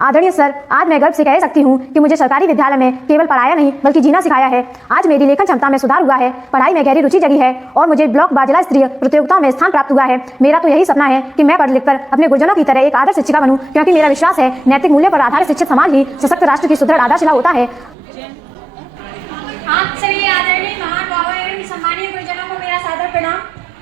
आदरणीय सर, आज मैं गर्व से कह सकती हूँ कि मुझे सरकारी विद्यालय में केवल पढ़ाया नहीं बल्कि जीना सिखाया है। आज मेरी लेखन क्षमता में सुधार हुआ है, पढ़ाई में गहरी रुचि जगी है और मुझे ब्लॉक व जिला स्तरीय प्रतियोगिताओं में स्थान प्राप्त हुआ है। मेरा तो यही सपना है कि मैं पढ़ लिखकर अपने गुरुजनों की तरह एक आदर्श शिक्षिका बनूं, क्योंकि मेरा विश्वास है नैतिक मूल्य पर आधारित शिक्षित समाज ही सशक्त राष्ट्र की सुदृढ़ आधारशिला होता है। आप सभी आदरणीय महान बाबा एवं सम्मानीय गुरुजनों को मेरा सादर प्रणाम।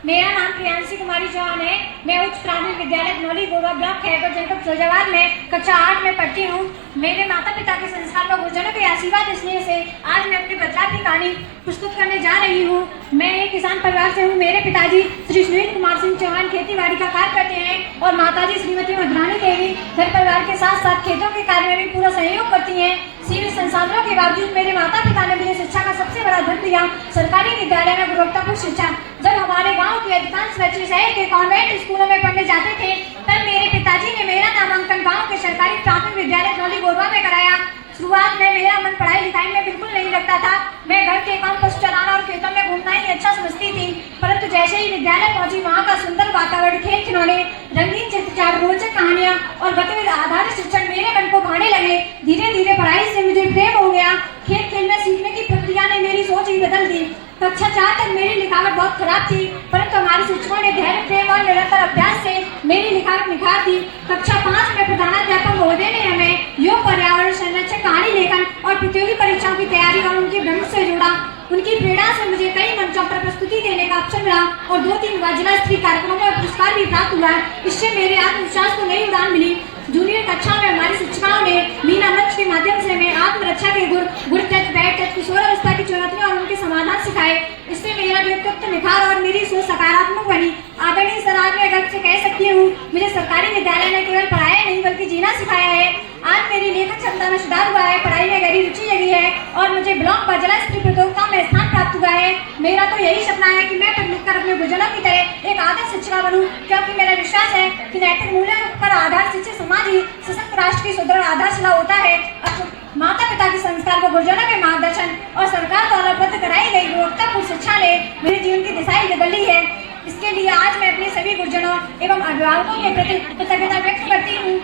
मेरा नाम प्रियांशी कुमारी चौहान है। मैं उच्च प्राथमिक विद्यालय धनौली गोवा ब्लॉक खैरगढ़ जनपद फिरोजाबाद में कक्षा 8 में पढ़ती हूँ। मेरे माता पिता के संस्कार व गुरुजनों के आशीर्वाद स्नेह से आज मैं अपनी बदलाव की कहानी प्रस्तुत करने जा रही हूँ। मैं एक किसान परिवार से हूँ। मेरे पिताजी श्री सुनील कुमार सिंह चौहान खेती बाड़ी का कार्य करते हैं और माताजी श्रीमती मधुरानी देवी घर परिवार के साथ साथ खेतों के कार्य में भी पूरा सहयोग करती हैं। सीमित संसाधनों के बावजूद मेरे माता पिता ने मुझे शिक्षा का सबसे बड़ा धन दिया, सरकारी विद्यालय में गुणवत्तापूर्ण शिक्षा। जब हमारे गांव के अधिकांश बच्चे शहर के कॉन्वेंट स्कूलों में पढ़ने जाते थे, तब मेरे पिताजी ने मेरा नामांकन गांव के सरकारी प्राथमिक विद्यालय धनौली गोरवा में कराया। शुरुआत में मेरा मन पढ़ाई लिखाई में बिल्कुल नहीं लगता था। मैं घर के काम, पशु चलाना और खेतों में घूमना ही अच्छा समझती थी, परंतु जैसे ही विद्यालय पहुंची, वहाँ का सुंदर वातावरण, खेल खिलौने, रंगीन चित्रचार, रोचक कहानियाँ और गतिविधि आधारित शिक्षण मेरे मन को भाने लगे। धीरे धीरे पढ़ाई से मुझे प्रेम हो गया। खेल खेल में सीखने की प्रक्रिया ने मेरी सोच ही बदल दी। कक्षा 4 तक मेरी लिखावट बहुत खराब थी, परंतु हमारे शिक्षकों ने धैर्य, प्रेम और निरंतर अभ्यास से मेरी लिखावट निखार दी। कक्षा 5 में प्रधानाध्यापक महोदय ने हमें योग, पर्यावरण संरक्षण, कहानी लेखन और प्रतियोगी परीक्षाओं की तैयारी और उनके भ्रम से जोड़ा। उनकी प्रेरणा से मुझे कई मंचों पर प्रस्तुति देने का अवसर मिला और 2-3 बार जिला स्तरीय कार्यक्रमों में पुरस्कार भी प्राप्त हुआ। इससे मेरे आत्मविश्वास को नई उड़ान मिली। जूनियर कक्षा में हमारी शिक्षिकाओं ने मीना मंच के माध्यम से हमें आत्मरक्षा के गुण तत्व, बैठ तत्व, किशोर अवस्था की चुनौतियां और उनके समाधान सिखाए। इससे मेरा व्यक्तित्व निखार और मेरी सोच सकारात्मक बनी। आदरणीय सर, आज मैं गर्व से कह सकती हूँ मुझे सरकारी विद्यालय ने केवल पढ़ाया नहीं बल्कि जीना सिखाया है। आज मेरी लेखन क्षमता में सुधार हुआ है, पढ़ाई में गहरी रुचि जगी है और मुझे ब्लॉक व जिला स्तरीय प्रतियोगिताओं में स्थान प्राप्त हुआ है। मेरा तो यही सपना है कि मैं पढ़ लिखकर अपने गुरुजनों की तरह एक आदर्श शिक्षिका बनूं, क्योंकि मेरा विश्वास है कि नैतिक मूल्यों पर आधारित शिक्षित समाज ही सशक्त राष्ट्र की सुदृढ़ आधारशिला होता है। माता पिता के संस्कार व गुरुजनों के मार्गदर्शन और सरकार द्वारा उपलब्ध कराई गई गुणवत्तापूर्ण शिक्षा ने मेरे जीवन की दिशा ही बदली है। इसके लिए आज मैं अपने सभी गुरुजनों एवं अभिभावकों के प्रति कृतज्ञता व्यक्त करती हूँ।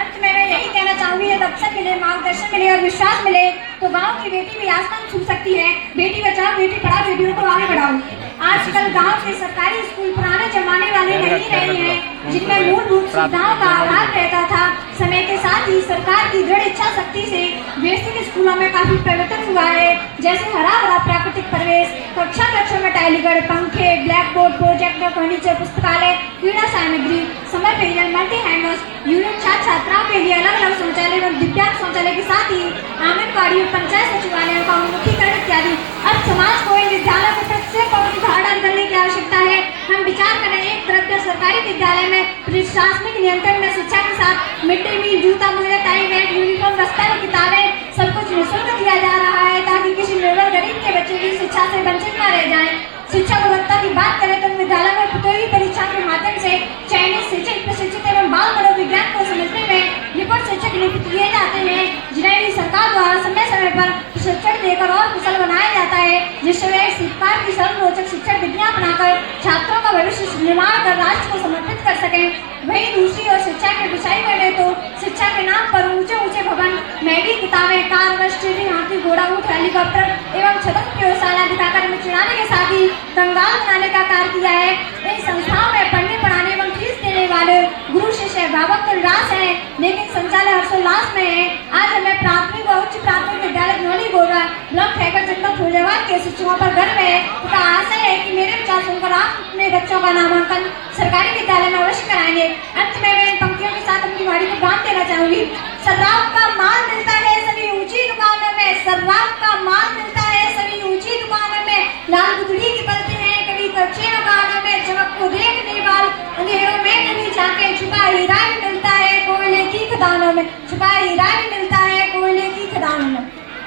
अंत में मैं यही कहना चाहूंगी, यदि अवसर मिले, मार्गदर्शन मिले और विश्वास मिले तो गांव की बेटी भी आसमान छू सकती है। बेटी बचाओ, बेटी पढ़ाओ, बेटियों को आगे बढ़ाओ। आजकल गांव के सरकारी स्कूल पुराने जमाने वाले नहीं रहे हैं, जिनमें मूलभूत सुविधाओं का अभाव रहता था। समय के साथ ही सरकार की दृढ़ इच्छा शक्ति से बेसिक स्कूलों में काफी परिवर्तन हुआ है, जैसे हरा भरा प्राकृतिक परिवेश, कक्षों में टाइलीगढ़, पंखे, ब्लैक बोर्ड, प्रोजेक्टर, फर्नीचर, पुस्तकालय, क्रीड़ा सामग्री, समर पेयजल, मल्टी हैंड वॉश यूनिट, छात्र छात्राओं के लिए अलग अलग शौचालय एवं दिव्यांग शौचालय के साथ ही आंगनबाड़ी, पंचायत सचिवालयों का उन्मुखीकरण इत्यादि। अब समाज को इन विद्यालयों को प्रत्येक को उदाहरण करने की आवश्यकता है। हम विचार करें, एक तरफ सरकारी विद्यालय में प्रशासनिक नियंत्रण में शिक्षा के साथ मिड डे मील, जूता, मोजा, टाई, बैग, यूनिफॉर्म, बस्ता और किताबें सब कुछ निःशुल्क दिया जा रहा है, ताकि किसी निर्बल गरीब के बच्चे भी शिक्षा से वंचित न रह जाएं। शिक्षा गुणवत्ता की बात करें तो विद्यालय में प्रतियोगी परीक्षा के माध्यम से चयनित शिक्षक, प्रशिक्षित एवं बाल मनोविज्ञान को समझने में निपुण शिक्षक नियुक्त किए जाते हैं, जिन्हें भी सरकार द्वारा समय समय पर प्रशिक्षण देकर और कुशल बनाया जाता है, जिससे वे इस सरकार की सर्वरोचक शिक्षण विधियां बनाकर छात्रों का भविष्य निर्माण कर राष्ट्र को समर्पित कर सकें। वहीं दूसरी ओर शिक्षा के विषय में तो शिक्षा के नाम पर ऊंचे ऊंचे भवन, महंगी किताबें, कार, बस, ट्रेन, हाथी, घोड़ा, ऊंट, हेलीकॉप्टर एवं छतरपुर प्रयोगशाला दिखाकर हमें चिढ़ाने के साथ ही कंगाल बनाने का कार्य किया है। इन संस्थाओं में पढ़ने पढ़ाने एवं फीस देने वाले गुरु शिष्य अभिभावक तो निराश है, लेकिन संचालक हर्षोल्लास में है। आज हमें प्राथमिक व उच्च प्राथमिक विद्यालय धनौली गोरवा ब्लॉक खैरगढ़ जनपद फिरोजाबाद के शिक्षकों पर गर्व है तथा आशा है कि मेरे विचार सुनकर आप अपने बच्चों का नामांकन सरकारी विद्यालय में अवश्य कराएंगे। अंत में मैं इन पंक्तियों के साथ अपनी वाणी को गान देना चाहूंगी। शराब का माल मिलता है सभी ऊंची दुकानों में, शराब का माल मिलता है सभी ऊंची दुकानों में, लाल गुदड़ी की पलते हैं कभी कच्चे मकानों में, चमक को देखने वाल अंधेरों में कभी झांके, छुपा हीरा भी मिलता है कोयले की खदानों में, छुपा हीरा भी मिलता है कोयले की खदानों में।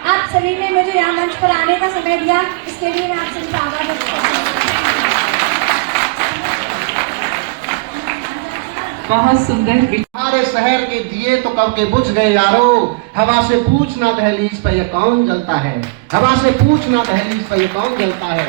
आप सभी ने मुझे यहाँ मंच पर आने का समय दिया, इसके लिए मैं आप सभी का आभार व्यक्त करती हूँ। बहुत सुंदर। हमारे शहर के दिए तो कब के बुझ गए यारो, हवा से पूछना दहलीज पे ये कौन जलता है, हवा से पूछना दहलीज पे ये कौन जलता है।